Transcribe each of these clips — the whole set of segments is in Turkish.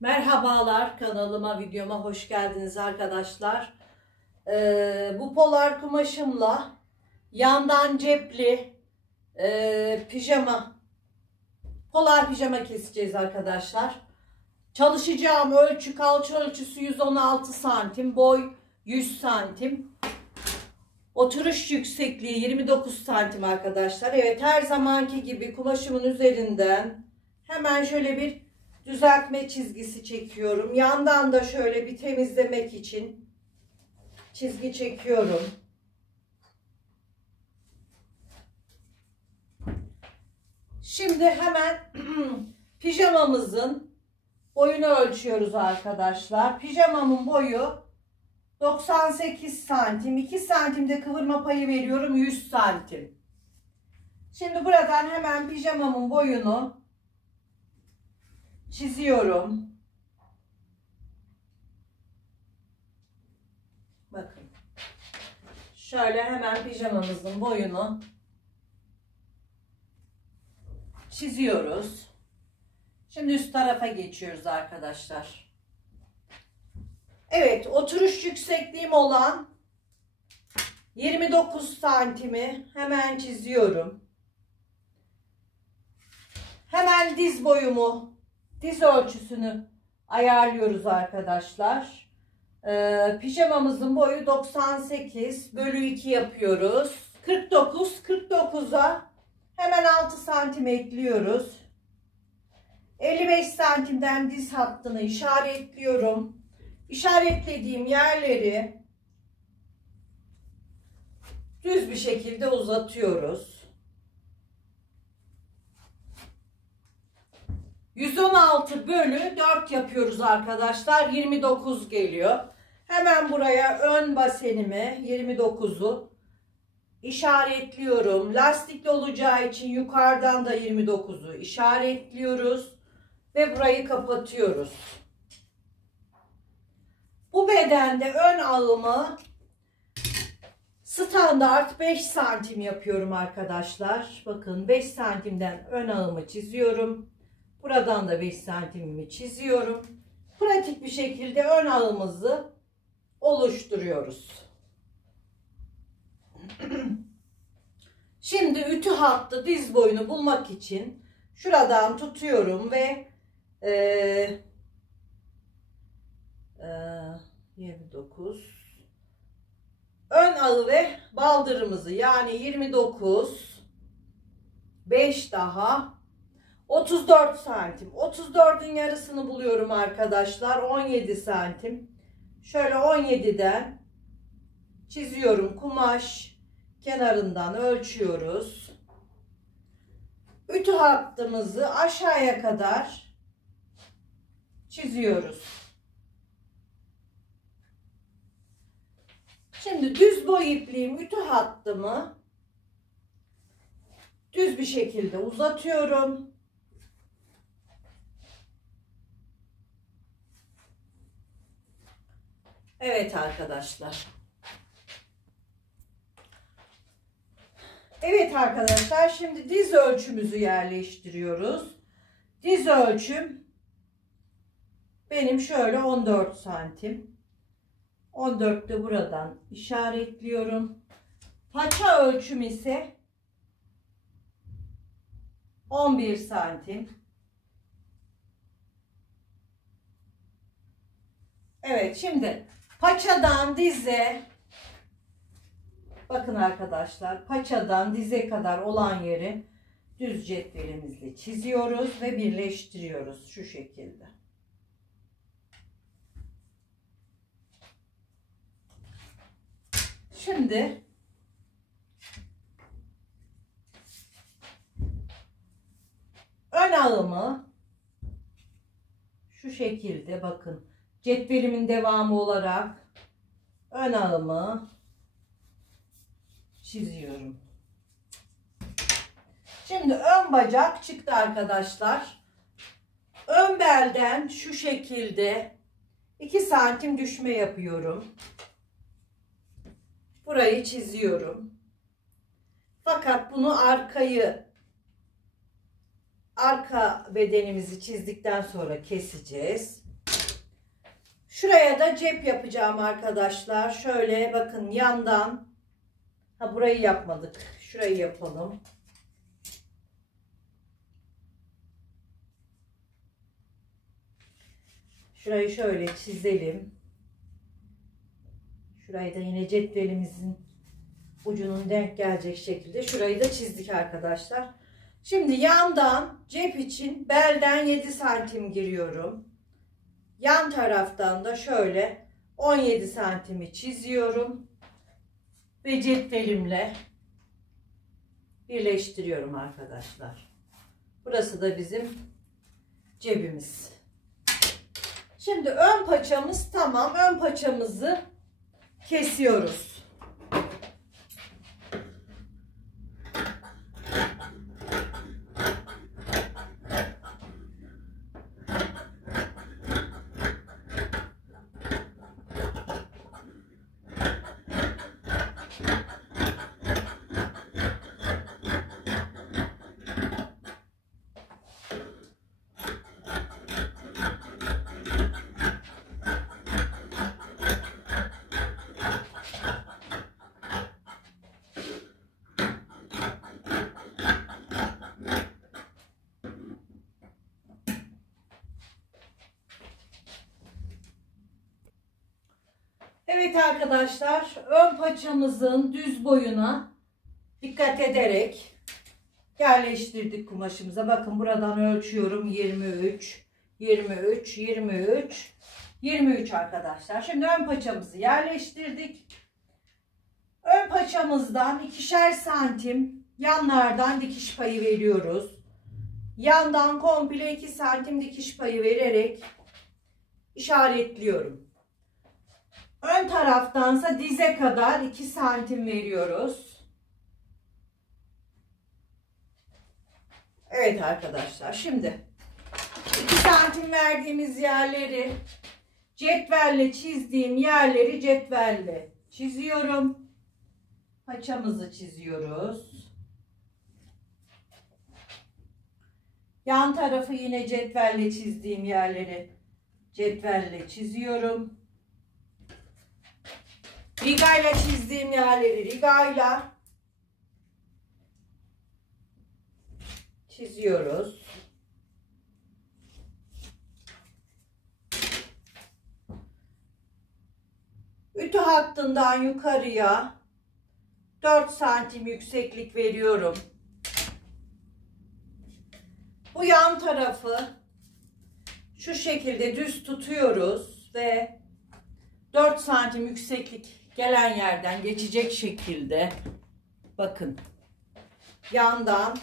Merhabalar, kanalıma, videoma hoş geldiniz arkadaşlar. Bu polar kumaşımla yandan cepli polar pijama keseceğiz arkadaşlar. Çalışacağım ölçü, kalça ölçüsü 116 santim, boy 100 santim. Oturuş yüksekliği 29 santim arkadaşlar. Evet, her zamanki gibi kumaşımın üzerinden hemen şöyle bir düzeltme çizgisi çekiyorum. Yandan da şöyle bir temizlemek için çizgi çekiyorum. Şimdi hemen pijamamızın boyunu ölçüyoruz arkadaşlar. Pijamamın boyu 98 santim. 2 santimde kıvırma payı veriyorum, 100 santim. Şimdi buradan hemen pijamamın boyunu çiziyorum. Bakın. Şöyle hemen pijamamızın boyunu çiziyoruz. Şimdi üst tarafa geçiyoruz arkadaşlar. Evet, oturuş yüksekliğim olan 29 santimi hemen çiziyorum. Hemen diz boyumu, diz ölçüsünü ayarlıyoruz arkadaşlar. Pijamamızın boyu 98 bölü 2 yapıyoruz. 49'a hemen 6 santim ekliyoruz. 55 santimden diz hattını işaretliyorum. İşaretlediğim yerleri düz bir şekilde uzatıyoruz. 116 bölü 4 yapıyoruz arkadaşlar. 29 geliyor. Hemen buraya ön basenimi 29'u işaretliyorum. Lastikli olacağı için yukarıdan da 29'u işaretliyoruz. Ve burayı kapatıyoruz. Bu bedende ön ağımı standart 5 santim yapıyorum arkadaşlar. Bakın 5 santimden ön ağımı çiziyorum. Buradan da 5 santimimi çiziyorum. Pratik bir şekilde ön ağımızı oluşturuyoruz. Şimdi ütü hattı diz boyunu bulmak için şuradan tutuyorum ve 29 ön ağı ve baldırımızı, yani 29 5 daha 34 santim. 34'ün yarısını buluyorum arkadaşlar. 17 santim. Şöyle 17'den çiziyorum. Kumaş kenarından ölçüyoruz. Ütü hattımızı aşağıya kadar çiziyoruz. Şimdi düz boy ipliğim, ütü hattımı düz bir şekilde uzatıyorum. Evet arkadaşlar. Evet arkadaşlar, şimdi diz ölçümüzü yerleştiriyoruz. Diz ölçüm benim şöyle 14 santim. 14'te buradan işaretliyorum. Paça ölçüm ise 11 santim. Evet, şimdi paçadan dize, bakın arkadaşlar, paçadan dize kadar olan yeri düz cetvelimizle çiziyoruz ve birleştiriyoruz şu şekilde. Şimdi ön ağımı şu şekilde, bakın, cetvelimin devamı olarak ön ağımı çiziyorum. Şimdi ön bacak çıktı arkadaşlar. Ön belden şu şekilde 2 santim düşme yapıyorum. Burayı çiziyorum. Fakat bunu arka bedenimizi çizdikten sonra keseceğiz. Şuraya da cep yapacağım arkadaşlar. Şöyle bakın yandan. Ha, burayı yapmadık. Şurayı yapalım. Şurayı şöyle çizelim. Şurayı da yine cetvelimizin ucunun denk gelecek şekilde şurayı da çizdik arkadaşlar. Şimdi yandan cep için belden 7 santim giriyorum. Yan taraftan da şöyle 17 santimi çiziyorum. Ve cetvelimle birleştiriyorum arkadaşlar. Burası da bizim cebimiz. Şimdi ön paçamız tamam. Ön paçamızı kesiyoruz. Evet arkadaşlar, ön paçamızın düz boyuna dikkat ederek yerleştirdik kumaşımıza. Bakın buradan ölçüyorum 23, 23, 23, 23 arkadaşlar. Şimdi ön paçamızı yerleştirdik. Ön paçamızdan 2'şer santim yanlardan dikiş payı veriyoruz. Yandan komple 2 santim dikiş payı vererek işaretliyorum. Ön taraftansa dize kadar 2 santim veriyoruz. Evet arkadaşlar, şimdi 2 santim verdiğimiz yerleri cetvelle çizdiğim yerleri cetvelle çiziyorum. Paçamızı çiziyoruz. Yan tarafı yine cetvelle çizdiğim yerleri cetvelle çiziyorum. Rigayla çizdiğim yerleri rigayla çiziyoruz. Ütü hattından yukarıya 4 santim yükseklik veriyorum. Bu yan tarafı şu şekilde düz tutuyoruz ve 4 santim yükseklik gelen yerden geçecek şekilde bakın yandan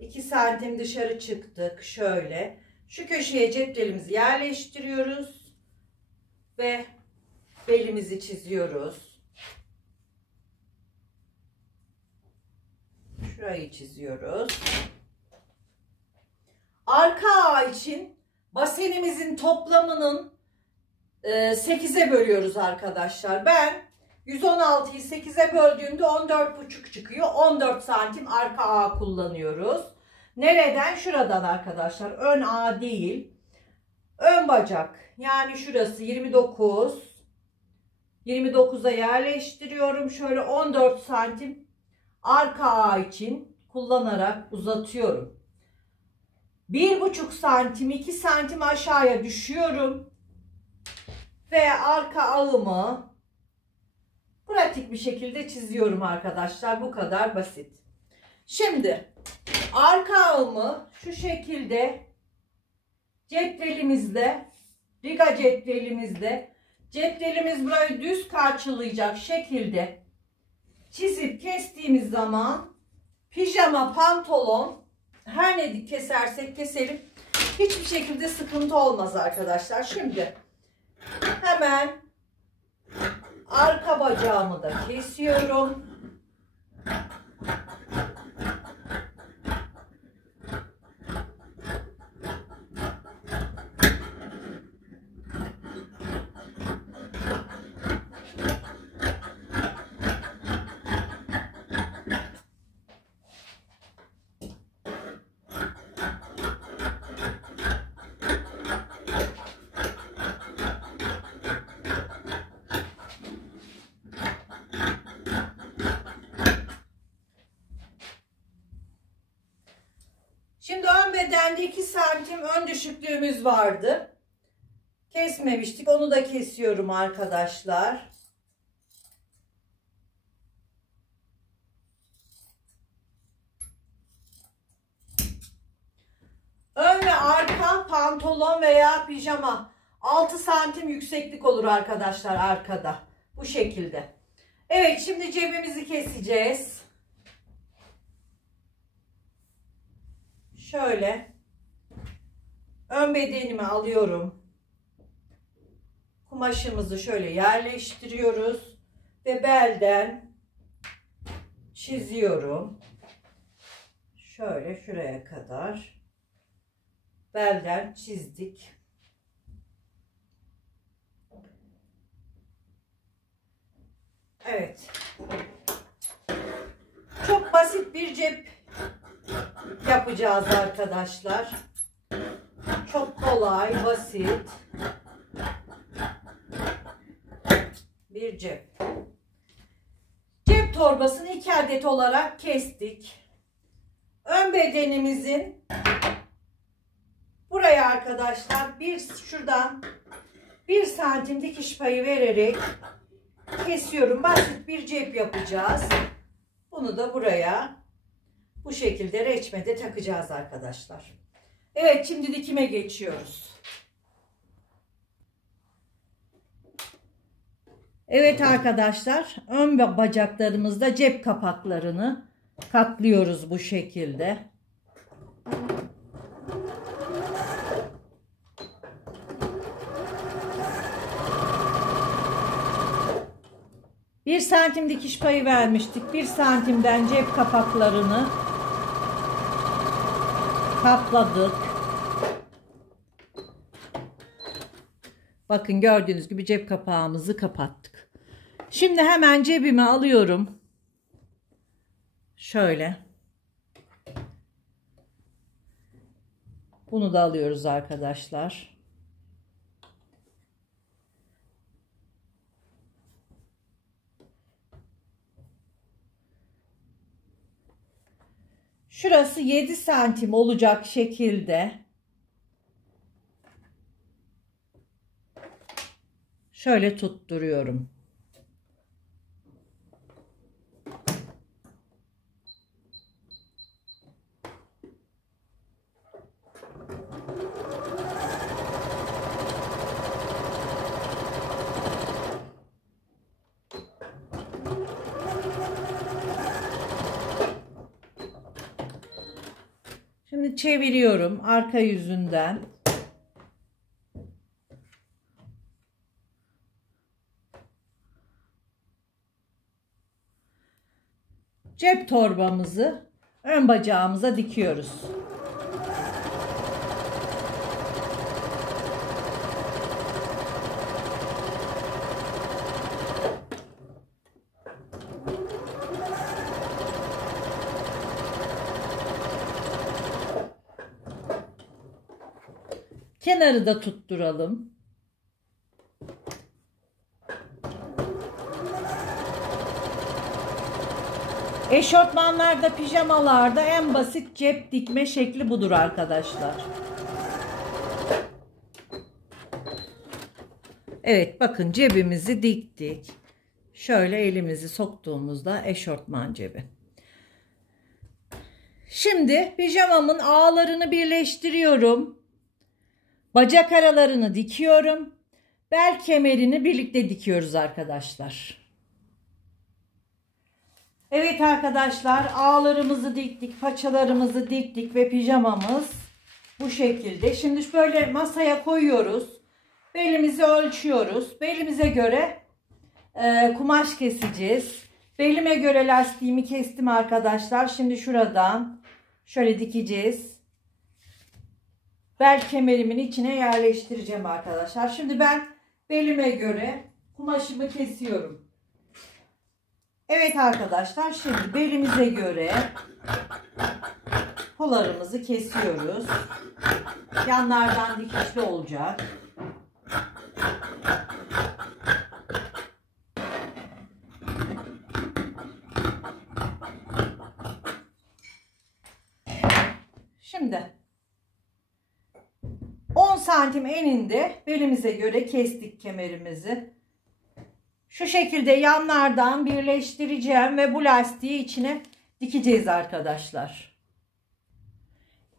2 santim dışarı çıktık. Şöyle şu köşeye cetvelimizi yerleştiriyoruz ve belimizi çiziyoruz. Şurayı çiziyoruz. Arka ağ için basenimizin toplamının 8'e bölüyoruz arkadaşlar. Ben 116'yı 8'e böldüğümde 14,5 çıkıyor. 14 santim arka ağ kullanıyoruz. Nereden? Şuradan arkadaşlar. Ön ağ değil. Ön bacak. Yani şurası 29. 29'a yerleştiriyorum. Şöyle 14 santim arka ağ için kullanarak uzatıyorum. 1,5 santim 2 santim aşağıya düşüyorum. Ve arka ağımı pratik bir şekilde çiziyorum arkadaşlar. Bu kadar basit. Şimdi arka ağımı şu şekilde cetvelimizde, riga cetvelimizde, cetvelimiz burayı düz karşılayacak şekilde çizip kestiğimiz zaman pijama, pantolon her ne kesersek keselim hiçbir şekilde sıkıntı olmaz arkadaşlar. Şimdi hemen arka bacağımı da kesiyorum. bende 2 santim ön düşüklüğümüz vardı. Kesmemiştik. Onu da kesiyorum arkadaşlar. Ön ve arka pantolon veya pijama 6 santim yükseklik olur arkadaşlar arkada. Bu şekilde. Evet, şimdi cebimizi keseceğiz. Şöyle ön bedenimi alıyorum. Kumaşımızı şöyle yerleştiriyoruz ve belden çiziyorum. Şöyle şuraya kadar belden çizdik. Evet. Çok basit bir cep yapacağız arkadaşlar. Çok kolay, basit bir cep. Cep torbasını 2 adet olarak kestik. Ön bedenimizin buraya arkadaşlar şuradan 1 santim dikiş payı vererek kesiyorum. Basit bir cep yapacağız. Bunu da buraya bu şekilde reçmede takacağız arkadaşlar. Evet, şimdi dikime geçiyoruz. Evet arkadaşlar, ön bacaklarımızda cep kapaklarını katlıyoruz bu şekilde. Bir santim dikiş payı vermiştik. 1 santimden cep kapaklarını kapladık. Bakın, gördüğünüz gibi cep kapağımızı kapattık. Şimdi hemen cebimi alıyorum. Şöyle. Bunu da alıyoruz arkadaşlar. Şurası 7 santim olacak şekilde şöyle tutturuyorum. Şimdi çeviriyorum arka yüzünden. Cep torbamızı ön bacağımıza dikiyoruz. Kenarı da tutturalım. Eşofmanlarda, pijamalarda en basit cep dikme şekli budur arkadaşlar. Evet, bakın cebimizi diktik. Şöyle elimizi soktuğumuzda eşofman cebi. Şimdi pijamamın ağlarını birleştiriyorum. Bacak aralarını dikiyorum. Bel kemerini birlikte dikiyoruz arkadaşlar. Evet arkadaşlar, ağlarımızı diktik, paçalarımızı diktik ve pijamamız bu şekilde. Şimdi böyle masaya koyuyoruz. Belimizi ölçüyoruz. Belimize göre kumaş keseceğiz. Belime göre lastiğimi kestim arkadaşlar. Şimdi şuradan şöyle dikeceğiz. Bel kemerimin içine yerleştireceğim arkadaşlar. Şimdi ben belime göre kumaşımı kesiyorum. Evet arkadaşlar, şimdi belimize göre kollarımızı kesiyoruz. Yanlardan dikişli olacak. Şimdi santim eninde belimize göre kestik kemerimizi. Şu şekilde yanlardan birleştireceğim ve bu lastiği içine dikeceğiz arkadaşlar.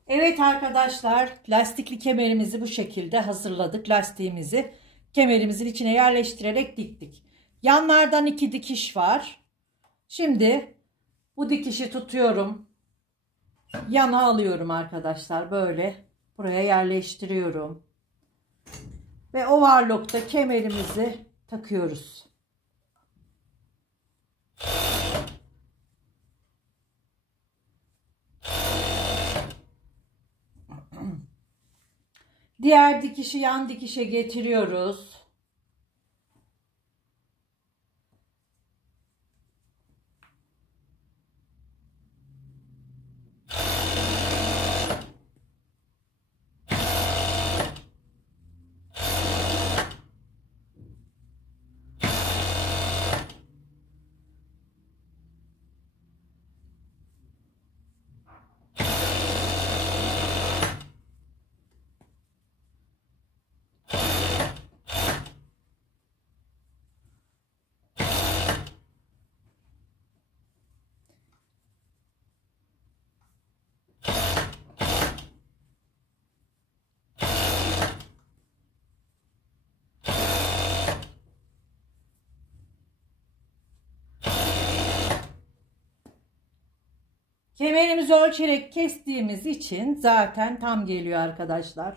Evet arkadaşlar, lastikli kemerimizi bu şekilde hazırladık. Lastiğimizi kemerimizin içine yerleştirerek diktik. Yanlardan 2 dikiş var. Şimdi bu dikişi tutuyorum. Yana alıyorum arkadaşlar. Böyle buraya yerleştiriyorum. Ve overlock'ta kemerimizi takıyoruz. Diğer dikişi yan dikişe getiriyoruz. Kemerimizi ölçerek kestiğimiz için zaten tam geliyor arkadaşlar.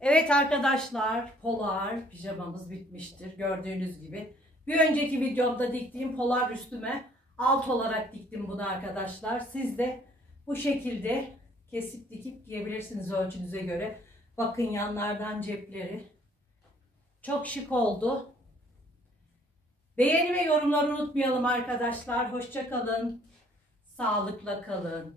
Evet arkadaşlar, polar pijamamız bitmiştir. Gördüğünüz gibi. Bir önceki videomda diktiğim polar üstüme alt olarak diktim bunu arkadaşlar. Siz de bu şekilde kesip dikip giyebilirsiniz ölçünüze göre. Bakın yanlardan cepleri. Çok şık oldu. Beğeni ve yorumları unutmayalım arkadaşlar. Hoşça kalın. Sağlıkla kalın.